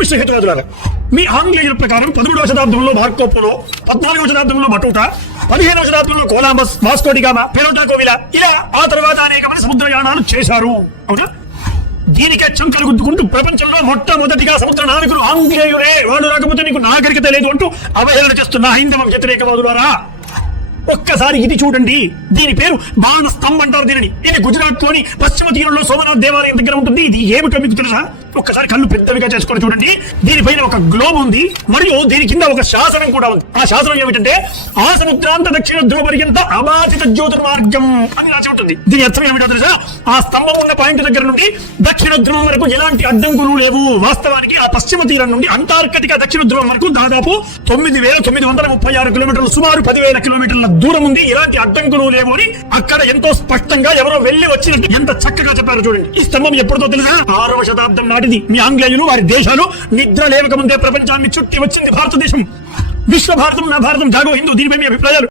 మిశ్ర హేతువాదులారా మీ ఆంగ్లేయుల ప్రకారం పదమూడవ శతాబ్దంలో మార్కోపోలో పద్నాలుగవ శతాబ్దంలో మటూటా పదిహేనవ శతాబ్దంలో కోలాంబస్ వాస్కోడిగామా పెరోటా కోవిల ఇలా ఆ తర్వాత అనేక మంది సముద్రయానాలు చేశారు. అవునా? దీనికే చంకలు గుద్దుకుంటూ ప్రపంచంలో మొట్టమొదటిగా సముద్ర నావికులు ఆంగ్లేయులే వాడు రాకపోతే నీకు నాగరికత లేదు అంటూ అవహేళన చేస్తున్న హైందవ వ్యతిరేకవాదులారా. ఒక్కసారి ఇది చూడండి. దీని పేరు బాణ స్తంభం అంటారు దీనిని. ఇది గుజరాత్లోని పశ్చిమ తీరంలో సోమనాథ్ దేవాలయం దగ్గర ఉంటుంది. ఇది ఏమిటో మీకు తెలుసా? ఒక్కసారి కళ్ళు పెద్దవిగా చేసుకొని చూడండి. దీనిపైన ఒక గ్లోబ్ ఉంది. మరియు దీని కింద ఒక శాసనం కూడా ఉంది. ఆ శాసనం ఏమిటంటే ఆ సముద్రాంత దక్షిణ ధ్రువ పర్యంత అబాధిత జ్యోతిర్మార్గం అని రాసి ఉంటుంది. దీని అర్థం ఏమిటో తెలుసా? ఆ స్తంభం ఉన్న పాయింట్ దగ్గర నుండి దక్షిణ ధ్రువం వరకు ఎలాంటి అడ్డంకులు లేవు. వాస్తవానికి ఆ పశ్చిమ తీరం నుండి అంటార్కటిక దక్షిణ ధ్రువం వరకు దాదాపు తొమ్మిది వేల తొమ్మిది వందల ముప్పై ఆరు కిలోమీటర్లు సుమారు పదివేల కిలోమీటర్ల దూరం ఉంది ఎలాంటి అడ్డంకులు లేవు అని అక్కడ ఎంతో స్పష్టంగా ఎవరో వెళ్ళి వచ్చినట్టు ఎంత చక్కగా చెప్పారు చూడండి. ఈ స్తంభం ఎప్పుడుతో తెలుసా? ఆరవ శతాబ్దం నాటిది. మీ ఆంగ్లేయులు వారి దేశాలు నిద్ర లేవక ముందే ప్రపంచాన్ని చుట్టి వచ్చింది భారతదేశం. విశ్వ భారతం నా భారతం జాగో హిందూ దీనిపై మీ అభిప్రాయాలు?